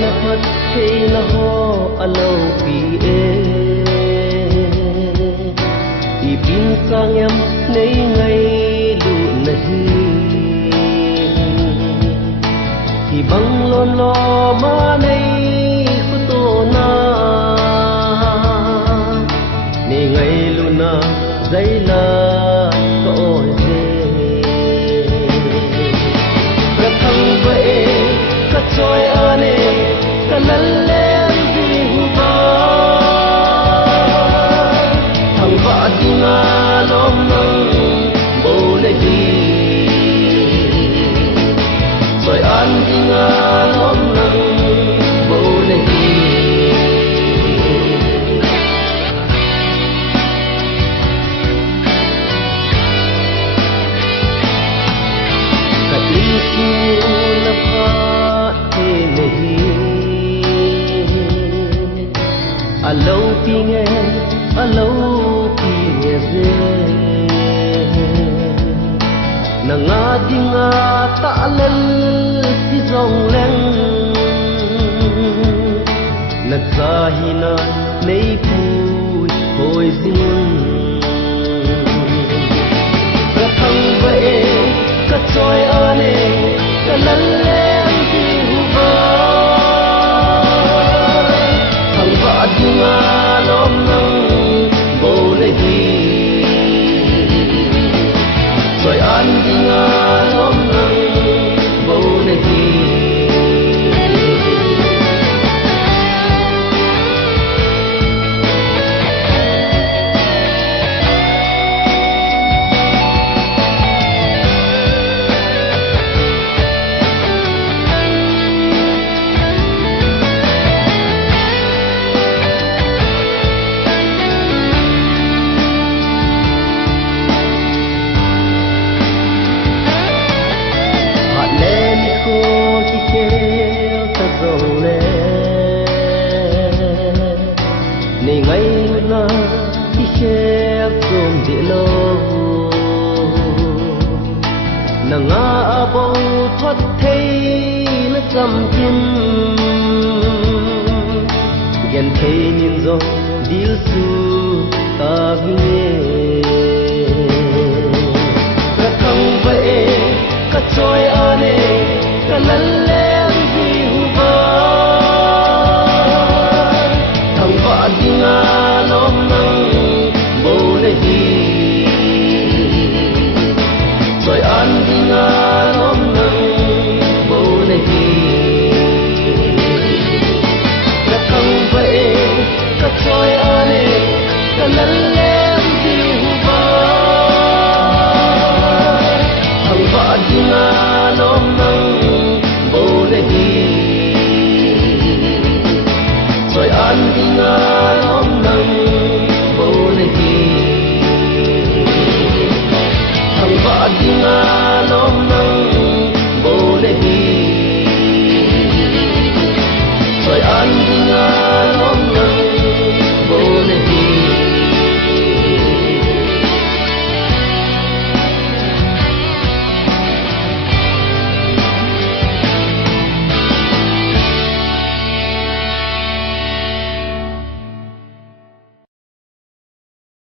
na phat thei na ho alo pi e i bin sang em nei ngai lu na hi i bang lon lo ma nei khu to na nei ngai lu na dai la ko je ka thang ba e ka choi ane ka lalem di hu ba thang ba dinga lom nang bo le hi choi an dinga lom nang bo le hi ka tin su na pha te le hi alo pi nghe ze na nga dinga ta lel ti zong leng na za hi na nei pu hoi zing ka thang ba e ka choi ane ka lal lem ti hu ba thang ba dinga lom nang bo le hi choi an dinga lom nang bo le hi nei ngay na khi khép dùm địa lô na nga bầu thoát thấy nó chăm kim ghen thấy nhìn gió điêu su ta nghe ka thang vậy ka choi ane ka lal